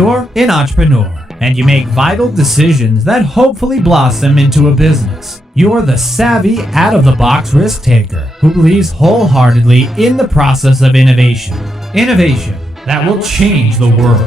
You're an entrepreneur, and you make vital decisions that hopefully blossom into a business. You're the savvy, out-of-the-box risk taker who believes wholeheartedly in the process of innovation. Innovation that will change the world.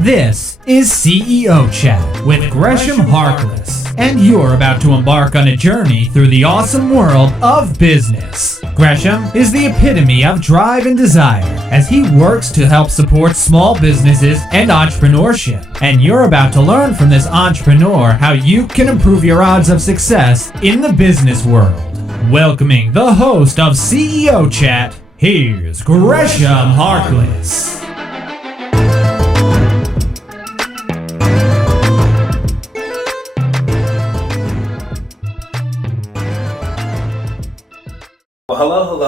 This is CEO Chat with Gresham Harkless, and you're about to embark on a journey through the awesome world of business. Gresham is the epitome of drive and desire as he works to help support small businesses and entrepreneurship. And you're about to learn from this entrepreneur how you can improve your odds of success in the business world. Welcoming the host of CEO Chat, here's Gresham Harkless. Well,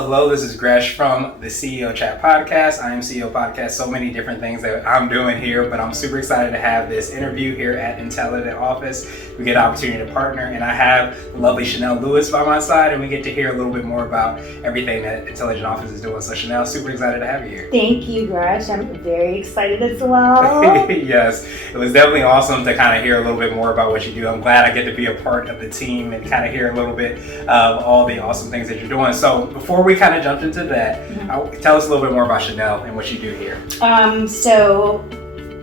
hello. This is Gresh from the CEO Chat podcast. I am CEO Podcast. So many different things that I'm doing here, but I'm super excited to have this interview here at Intelligent Office. We get an opportunity to partner, and I have the lovely Chanel Lewis by my side, and we get to hear a little bit more about everything that Intelligent Office is doing. So Chanel, super excited to have you here. Thank you, Gresh. I'm very excited as well. Yes, it was definitely awesome to kind of hear a little bit more about what you do. I'm glad I get to be a part of the team and kind of hear a little bit of all the awesome things that you're doing. So before we kind of jump into that, tell us a little bit more about Chanel and what you do here. So,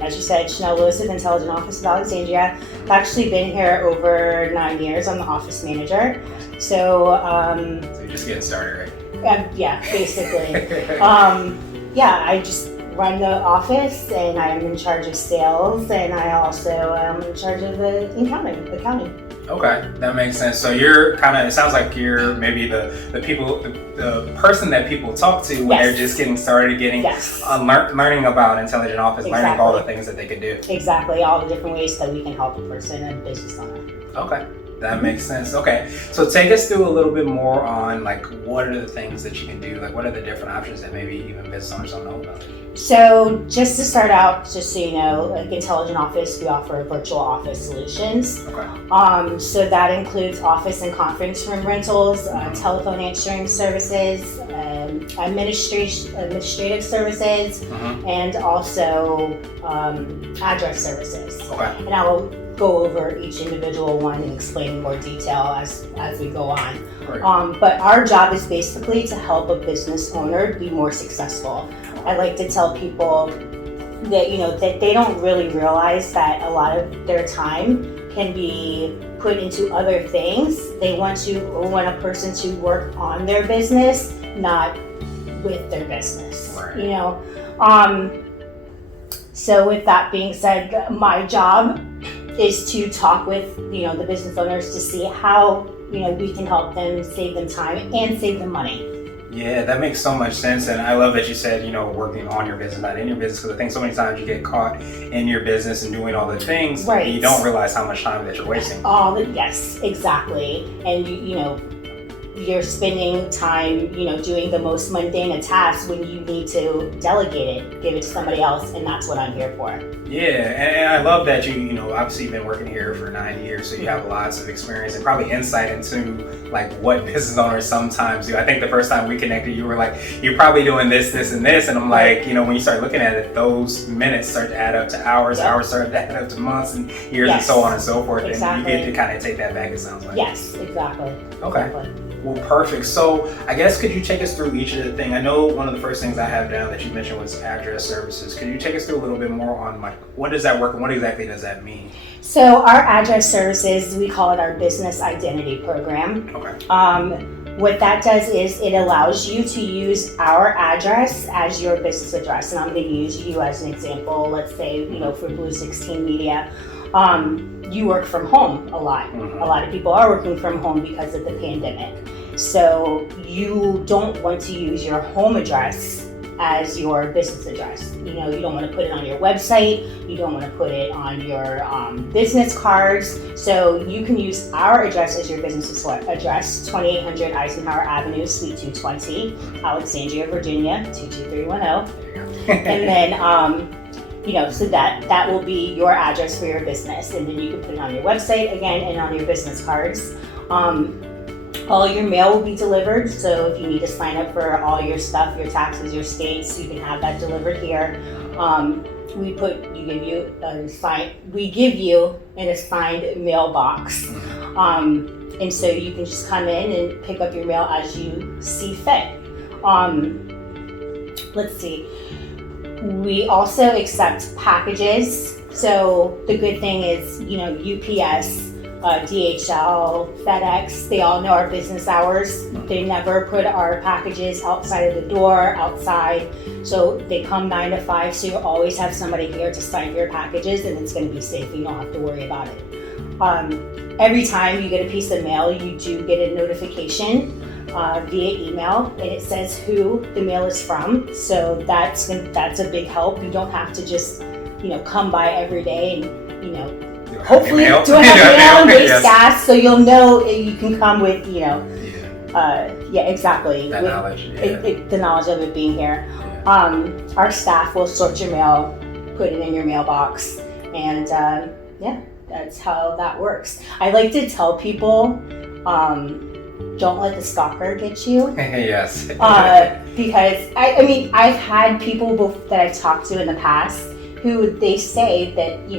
as you said, Chanel Lewis with Intelligent Office of Alexandria. I've actually been here over 9 years. I'm the office manager. So you're just getting started, right? Yeah, basically. I just run the office, and I'm in charge of sales, and I also am in charge of the accounting. Okay, that makes sense. So you're kind of, it sounds like you're maybe the person that people talk to when they're just getting started, learning about Intelligent Office, learning all the things that they could do. Exactly, all the different ways that we can help a person and business owner. Okay, that makes sense. Okay, so take us through a little bit more on like what are the things that you can do, like what are the different options that maybe even business owners don't know about? So just to start out, just so you know, like Intelligent Office, we offer virtual office solutions. Okay. So that includes office and conference room rentals, telephone answering services, administrative services, and also address services. Okay. And I will go over each individual one and explain in more detail as we go on. Right. But our job is basically to help a business owner be more successful. I like to tell people that, that they don't really realize that a lot of their time can be put into other things. They want a person to work on their business, not with their business. Right. So with that being said, my job is to talk with, the business owners to see how, we can help them, save them time and save them money. Yeah, that makes so much sense, and I love that you said, working on your business, not in your business, because I think so many times you get caught in your business and doing all the things, right, and you don't realize how much time that you're wasting. Yes, exactly, and you're spending time, doing the most mundane of tasks when you need to delegate it, give it to somebody else, and that's what I'm here for. Yeah, and I love that you obviously been working here for 9 years, so you have lots of experience and probably insight into like what business owners sometimes do. I think the first time we connected, you were like, you're probably doing this, and this, and I'm like, when you start looking at it, those minutes start to add up to hours, hours start to add up to months and years, and so on and so forth, exactly. And you get to kind of take that back, it sounds like. Yes, exactly. Okay. Exactly. Well, perfect. So I guess could you take us through each of the things? I know one of the first things I have down that you mentioned was address services. Could you take us through a little bit more on like what does that work and what exactly does that mean? So our address services, we call it our business identity program. Okay. What that does is it allows you to use our address as your business address. And I'm going to use you as an example. Let's say, for Blue 16 Media, you work from home a lot. A lot of people are working from home because of the pandemic. So you don't want to use your home address as your business address. You don't want to put it on your website. You don't want to put it on your business cards. So you can use our address as your business address, 2800 Eisenhower Avenue, Suite 220, Alexandria, Virginia, 22310. And then, so that will be your address for your business. And then you can put it on your website again and on your business cards. All your mail will be delivered, so if you need to sign up for all your stuff, your taxes, your states, you can have that delivered here. We give you an assigned mailbox. And so you can just come in and pick up your mail as you see fit. Let's see. We also accept packages. So the good thing is, UPS, DHL, FedEx, they all know our business hours. They never put our packages outside of the door, outside. So they come 9 to 5, so you always have somebody here to sign your packages, and it's going to be safe. You don't have to worry about it. Every time you get a piece of mail, you do get a notification via email, and it says who the mail is from. So that's a big help. You don't have to just, come by every day and, hopefully do I have mail and waste gas, so you'll know you can come with, exactly. That knowledge. The knowledge of it being here. Our staff will sort your mail, put it in your mailbox, and that's how that works. I like to tell people, don't let the stalker get you. Yes. Because I've had people that I've talked to in the past who they say that,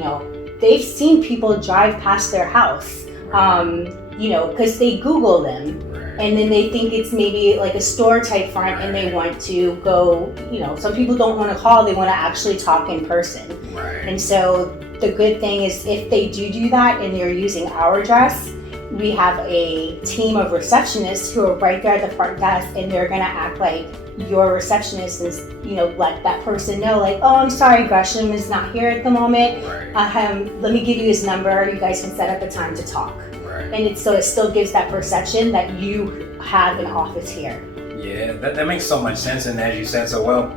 they've seen people drive past their house, because they Google them. And then they think it's maybe like a store type front, and they want to go, some people don't want to call, they want to actually talk in person. And so the good thing is, if they do that and you're using our address, we have a team of receptionists who are right there at the front desk, and they're going to act like your receptionist and, let that person know, like, oh, I'm sorry, Gresham is not here at the moment. Let me give you his number. You guys can set up a time to talk. And so it still gives that perception that you have an office here. Yeah, that makes so much sense. And as you said so well,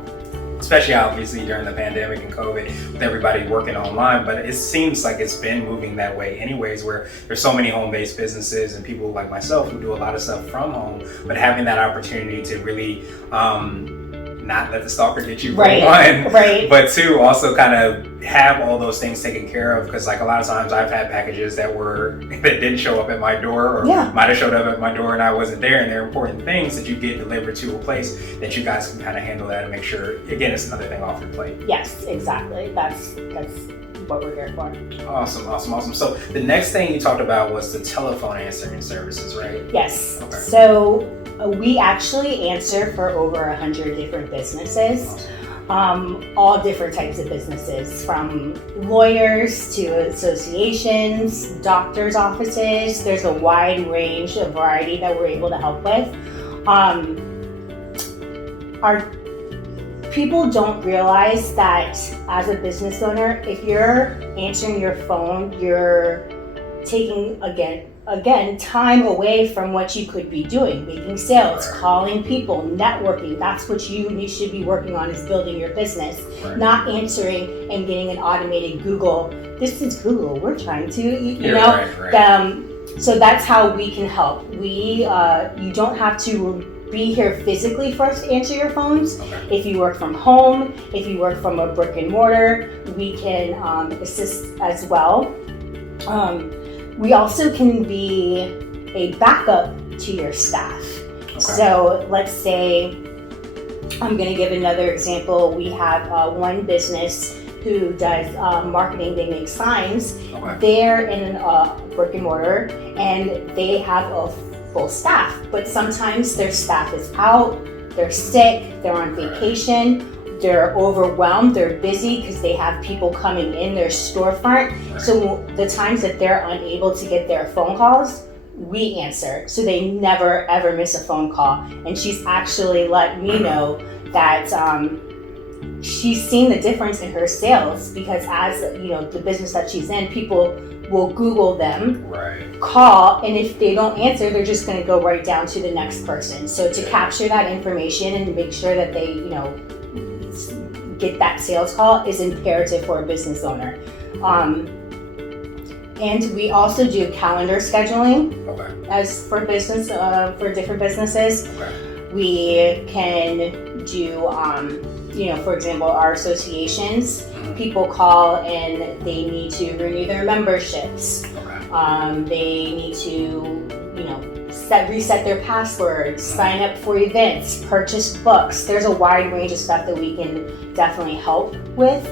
especially obviously during the pandemic and COVID, with everybody working online, but it seems like it's been moving that way anyways, where there's so many home-based businesses and people like myself who do a lot of stuff from home, but having that opportunity to really not let the stalker get you, one, but two, also kind of have all those things taken care of, because like a lot of times I've had packages that didn't show up at my door, or might have showed up at my door and I wasn't there, and they're important things that you get delivered to a place that you guys can kind of handle that and make sure, again, it's another thing off your plate. Yes, exactly. That's what we're here for. Awesome. So the next thing you talked about was the telephone answering services, right? Yes. Okay. So we actually answer for over 100 different businesses, all different types of businesses, from lawyers to associations, doctors' offices. There's a wide range of variety that we're able to help with. Our people don't realize that as a business owner, if you're answering your phone, you're taking, again, time away from what you could be doing, making sales, calling people, networking. That's what you should be working on, is building your business, not answering and getting an automated Google. This is Google. We're trying to, so that's how we can help. You don't have to be here physically for us to answer your phones. If you work from home, if you work from a brick and mortar, we can assist as well. We also can be a backup to your staff. So let's say, I'm going to give another example. We have one business who does marketing. They make signs. They're in a brick and mortar, and they have a full staff, but sometimes their staff is out, they're sick, they're on vacation, they're overwhelmed, they're busy because they have people coming in their storefront. So the times that they're unable to get their phone calls, we answer. So they never ever miss a phone call. And she's actually let me know that she's seen the difference in her sales, because as the business that she's in, people will Google them, call, and if they don't answer, they're just going to go right down to the next person. So to capture that information and make sure that they, get that sales call is imperative for a business owner. And we also do calendar scheduling as for business, for different businesses. We can do, for example, our associations, people call and they need to renew their memberships. They need to, that reset their passwords, sign up for events, purchase books. There's a wide range of stuff that we can definitely help with.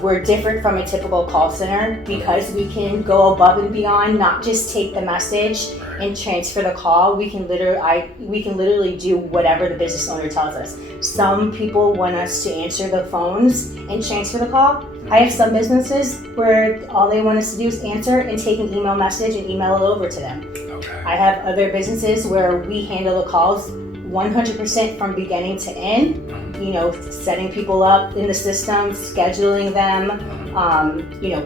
We're different from a typical call center because we can go above and beyond, not just take the message and transfer the call. We can literally do whatever the business owner tells us. Some people want us to answer the phones and transfer the call. I have some businesses where all they want us to do is answer and take an email message and email it over to them. Okay. I have other businesses where we handle the calls 100% from beginning to end. Setting people up in the system, scheduling them,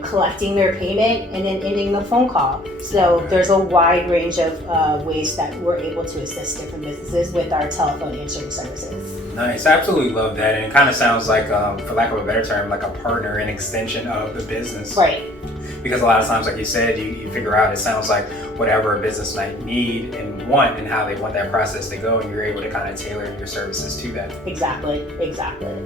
collecting their payment, and then ending the phone call. So there's a wide range of ways that we're able to assist different businesses with our telephone answering services. Nice. I absolutely love that. And it kind of sounds like, for lack of a better term, like a partner and extension of the business. Right. Because a lot of times, like you said, you figure out, it sounds like whatever a business might need and want and how they want that process to go, and you're able to kind of tailor your services to that. Exactly.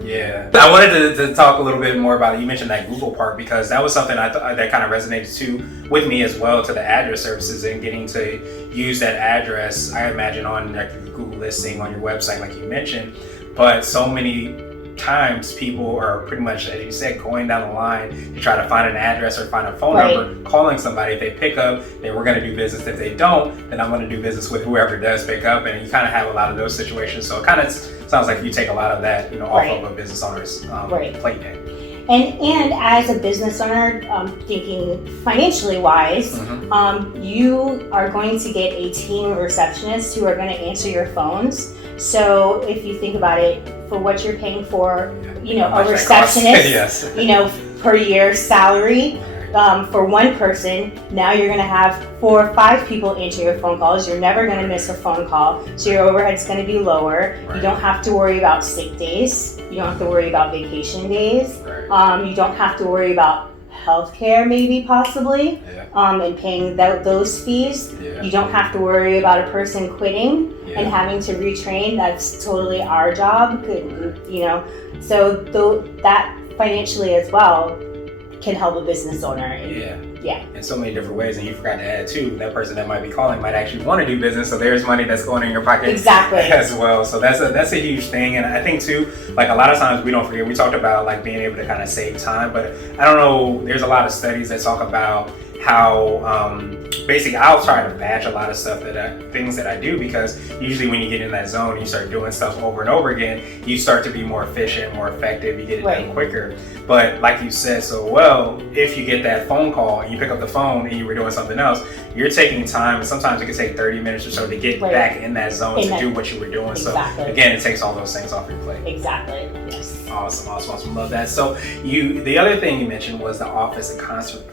Yeah. I wanted to talk a little bit more about it. You mentioned that Google part, because that was something that kind of resonated too with me as well, to the address services and getting to use that address, I imagine, on like your Google listing on your website, like you mentioned. But so many times people are pretty much, as you said, going down the line to try to find an address or find a phone number, calling somebody. If they pick up, then we're going to do business. If they don't, then I'm going to do business with whoever does pick up. And you kind of have a lot of those situations. So it kind of sounds like you take a lot of that, off of a business owner's plate then. And as a business owner, thinking financially wise, you are going to get a team of receptionists who are going to answer your phones. So if you think about it, for what you're paying for, a receptionist, yes. Per year salary, for one person, now you're going to have 4 or 5 people answer your phone calls. You're never going to miss a phone call, so your overhead's going to be lower. You don't have to worry about sick days. You don't have to worry about vacation days. You don't have to worry about healthcare, maybe possibly, and paying those fees. You don't have to worry about a person quitting and having to retrain. That's totally our job, So that financially as well can help a business owner. In so many different ways. And you forgot to add too, that person that might be calling might actually want to do business, so there's money that's going in your pocket as well. So that's a huge thing. And I think too, like a lot of times we don't forget, we talked about like being able to kind of save time, but I don't know, there's a lot of studies that talk about how basically I'll try to batch a lot of stuff things that I do, because usually when you get in that zone, you start doing stuff over and over again, you start to be more efficient, more effective, you get it done quicker. But like you said so well, if you get that phone call and you pick up the phone and you were doing something else, you're taking time, and sometimes it can take 30 minutes or so to get back in that zone to do what you were doing. So again, it takes all those things off your plate. Exactly. Yes. Awesome. Love that. So the other thing you mentioned was the office and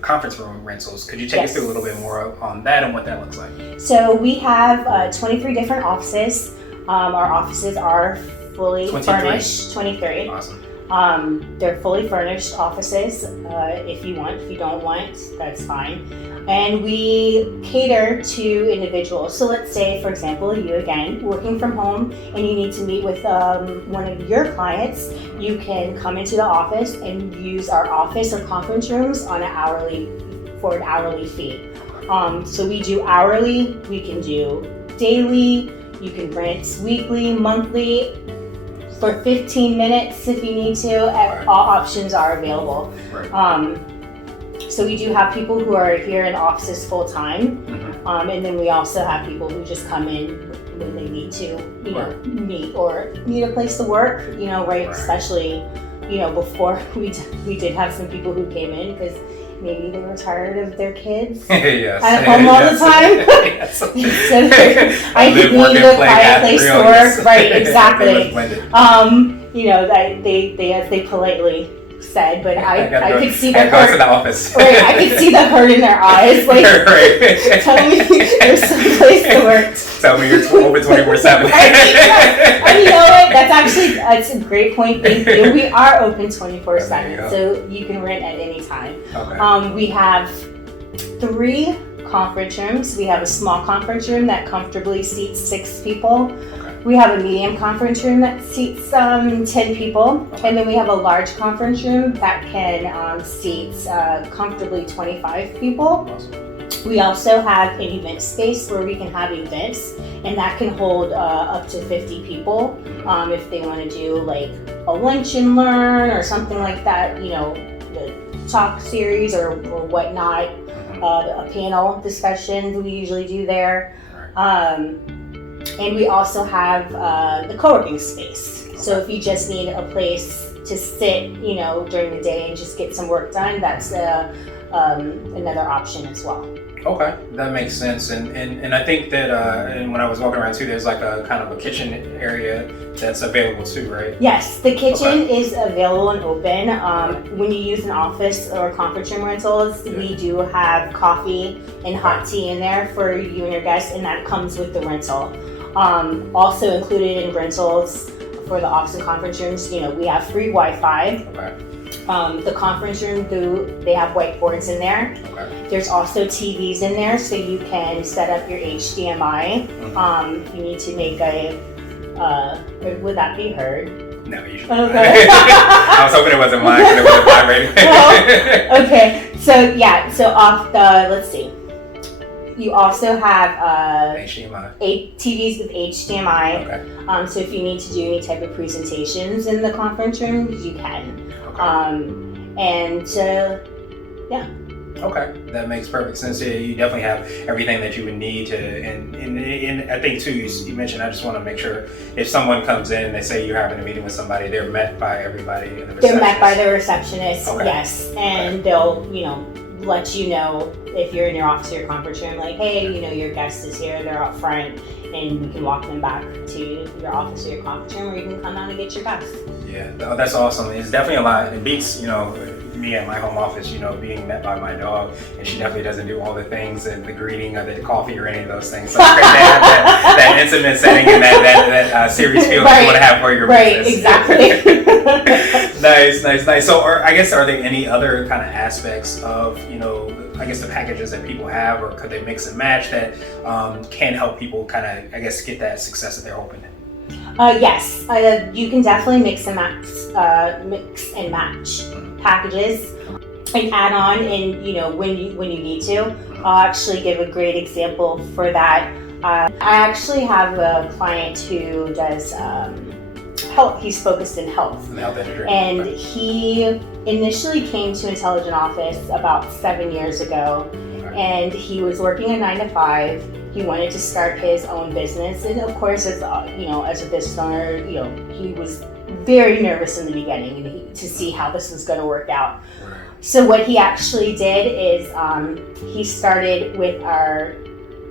conference room rentals. Could you take us through a little bit more on that and what that looks like? So we have 23 different offices. Our offices are fully furnished. 23. Awesome. They're fully furnished offices. If you want, if you don't want, that's fine. And we cater to individuals. So let's say, for example, you again working from home and you need to meet with one of your clients. You can come into the office and use our office or conference rooms on an hourly fee. So we do hourly, we can do daily, you can rent weekly, monthly, for 15 minutes if you need to. All options are available. So we do have people who are here in offices full time, and then we also have people who just come in when they need to, meet or need a place to work, especially, before we did have some people who came in because maybe they were tired of their kids at home all the time. So I needed a quiet place to work. Right, exactly. They politely said, but I could see the hurt. To the office. Right, I could see the hurt in their eyes. Like, tell me there's some place to work. Tell me you're over 24/7. And you know what? That's a great point. Thank you. We are open 24/7, so you can rent at any time. Okay. We have 3 conference rooms. We have a small conference room that comfortably seats 6 people. We have a medium conference room that seats 10 people, and then we have a large conference room that can seat comfortably 25 people. We also have an event space where we can have events, and that can hold up to 50 people. If they want to do like a lunch and learn or something like that, the talk series or whatnot, a panel discussion we usually do there. And we also have the co-working space. So if you just need a place to sit, during the day and just get some work done, that's another option as well. Okay, that makes sense. And I think that and when I was walking around too, there's like a kind of a kitchen area that's available too, right? Yes, the kitchen is available and open. When you use an office or conference room rentals, we do have coffee and hot tea in there for you and your guests, and that comes with the rental. Also included in rentals for the office and conference rooms, we have free Wi-Fi. The conference room, they have whiteboards in there. There's also TVs in there, so you can set up your HDMI. You need to make would that be heard? No, you should. Okay. I was hoping it wasn't mine because it wasn't vibrating. Okay, so off let's see. You also have HDMI. TVs with HDMI. So if you need to do any type of presentations in the conference room, you can. Okay, that makes perfect sense. Yeah, you definitely have everything that you would need to, and I think too, you mentioned, I just want to make sure if someone comes in and they say you're having a meeting with somebody, they're met by everybody in the receptionist. They're met by the receptionist, yes, and they'll, let you know if you're in your office or your conference room, like, hey, your guest is here, they're out front, and we can walk them back to your office or your conference room, or you can come out and get your guest. Yeah, that's awesome. It's definitely a lot. It beats, me at my home office, being met by my dog, and she definitely doesn't do all the things and the greeting or the coffee or any of those things. So it's great to have that intimate setting and that serious feel that you want to have for your business. Exactly. Nice. So, I guess, are there any other kind of aspects of, I guess the packages that people have, or could they mix and match that can help people kind of, I guess, get that success that they're hoping? Yes, you can definitely mix and match packages and add on, and when you need to. I'll actually give a great example for that. I actually have a client who does health. He's focused in health, and he initially came to Intelligent Office about 7 years ago, and he was working a 9 to 5. He wanted to start his own business, and of course, as a business owner, he was very nervous in the beginning to see how this was going to work out. So what he actually did is he started with our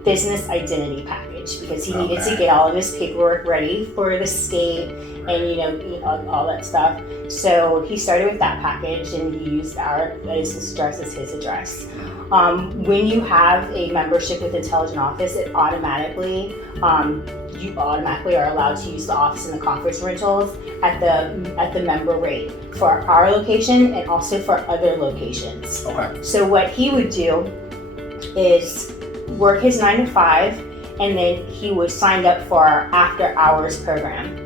business identity package, because he needed to get all of his paperwork ready for the state and all that stuff. So he started with that package, and he used our business address as his address. When you have a membership with Intelligent Office, you automatically are allowed to use the office and the conference rentals at the member rate for our location and also for other locations. So what he would do is work his 9 to 5, and then he was signed up for our after hours program.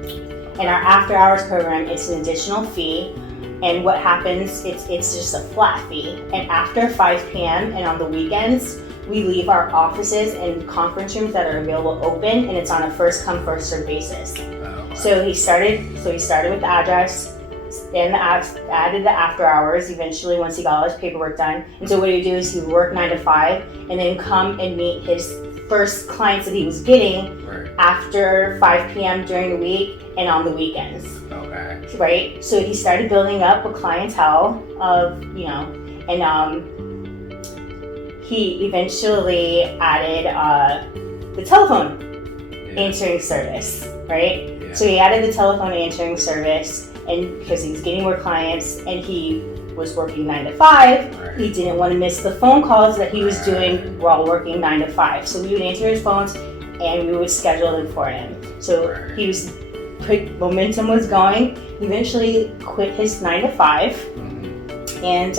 And our after hours program, it's an additional fee. And what happens, it's just a flat fee. And after 5 p.m. and on the weekends, we leave our offices and conference rooms that are available open, and it's on a first come, first served basis. So he started with the address, and added the after hours eventually once he got all his paperwork done. And so what he would do is he would work 9 to 5 and then come and meet his first clients that he was getting after 5 p.m. during the week and on the weekends. Right? So he started building up a clientele of, and he eventually added the telephone answering service, right? So he added the telephone answering service, and because he was getting more clients and he was working 9 to 5, he didn't want to miss the phone calls that he was doing while working 9 to 5. So we would answer his phones and we would schedule them for him. So momentum was going. He eventually quit his 9 to 5, and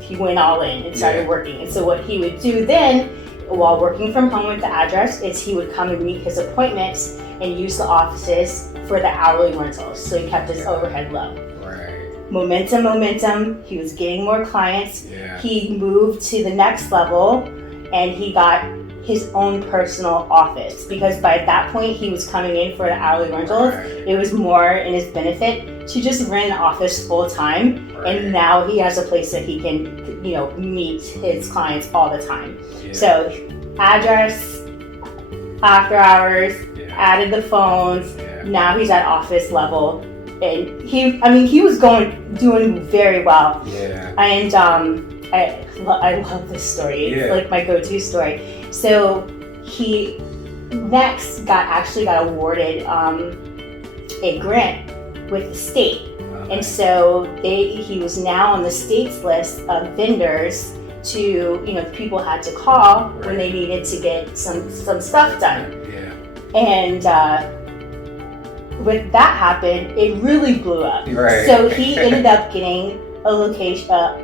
he went all in and started working. And so what he would do then, while working from home with the address, is he would come and meet his appointments and use the offices for the hourly rentals. So he kept his overhead low. momentum. He was getting more clients. Yeah. He moved to the next level, and he got his own personal office, because by that point he was coming in for the hourly rentals. Right. It was more in his benefit to just rent an office full time, Right. and now he has a place that he can, meet his clients all the time. Yeah. So address, after hours, Yeah. added the phones. Yeah. Now he's at office level, and he was doing very well. Yeah. And I love this story. It's Yeah. like my go-to story. So he next got awarded a grant with the state, and so he was now on the state's list of vendors to people had to call when they needed to get some stuff done. Yeah. And with that happened, it really blew up. Right. So he ended up getting a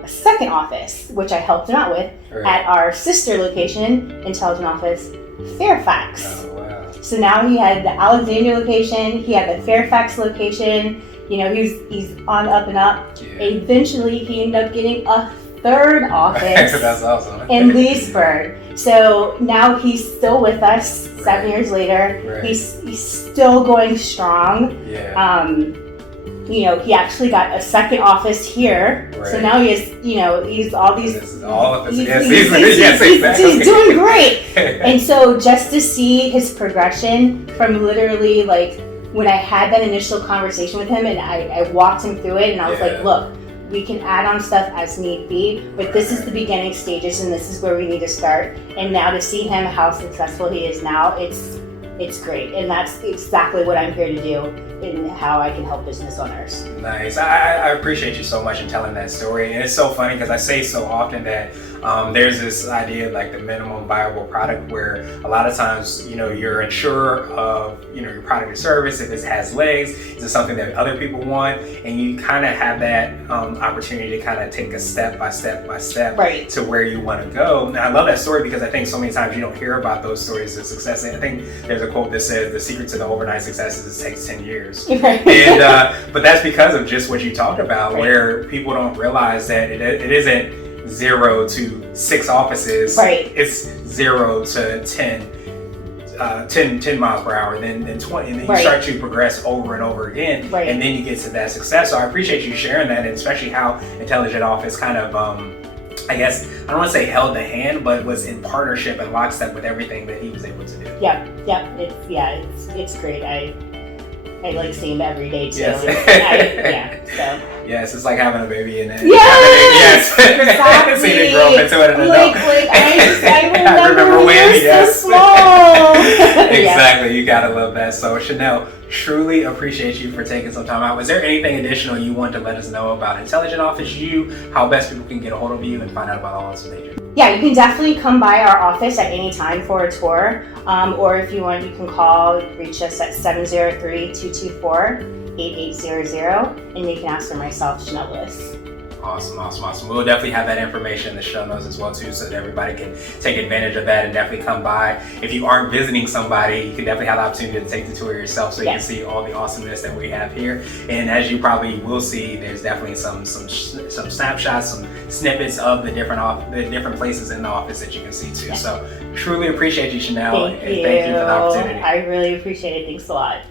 second office, which I helped him out with, Right. at our sister location, Intelligent Office, Fairfax. Oh, wow. So now he had the Alexandria location, he had the Fairfax location. He's on up and up. Yeah. Eventually, he ended up getting a third office That's awesome. in Leesburg. So now he's still with us 7 years later. Right. He's still going strong. Yeah. He actually got a second office here. So Right. now he has, he's all these. This is all of us. He's, Yes, he's- yes, he's- exactly. he's doing great. And so just to see his progression from literally like when I had that initial conversation with him and I walked him through it and I was Yeah. like, look, we can add on stuff as need be, but this is the beginning stages and this is where we need to start. And now to see him how successful he is now, it's great. And that's exactly what I'm here to do and how I can help business owners. Nice. I appreciate you so much in telling that story. And it's so funny because I say so often that there's this idea of like the minimum viable product where a lot of times, you're unsure of, your product or service, if it has legs, is it something that other people want? And you kind of have that opportunity to kind of take a step by step Right. to where you want to go. And I love that story because I think so many times you don't hear about those stories of success. And I think there's a quote that says the secret to the overnight success is it takes 10 years. And but that's because of just what you talked about, Right. where people don't realize that it isn't 0 to 6 offices. Right. It's 0 to 10 miles per hour, then 20, and then you Right. start to progress over and over again, Right. and then you get to that success. So I appreciate you sharing that, and especially how Intelligent Office kind of, I guess, I don't want to say held the hand, but was in partnership and lockstep with everything that he was able to do. Yep. It's great. I like seeing him every day too. Yes. So. Yes, it's like having a baby in it. Yes, Yes. Seeing it grow up into an adult. I remember when when, you were yes. so small. Exactly, you gotta love that. So Chanel, truly appreciate you for taking some time out. Was there anything additional you want to let us know about Intelligent Office, how best people can get a hold of you and find out about all this major? Yeah, you can definitely come by our office at any time for a tour. Or if you want, you can reach us at 703-224-8800, and you can ask for myself, Chanel Lewis. Awesome. We'll definitely have that information in the show notes as well too, so that everybody can take advantage of that and definitely come by. If you aren't visiting somebody, you can definitely have the opportunity to take the tour yourself, so you can see all the awesomeness that we have here. And as you probably will see, there's definitely some snapshots, some snippets of the different places in the office that you can see too. So truly appreciate you, Chanel, Thank and you. thank you for the opportunity. I really appreciate it. Thanks a lot.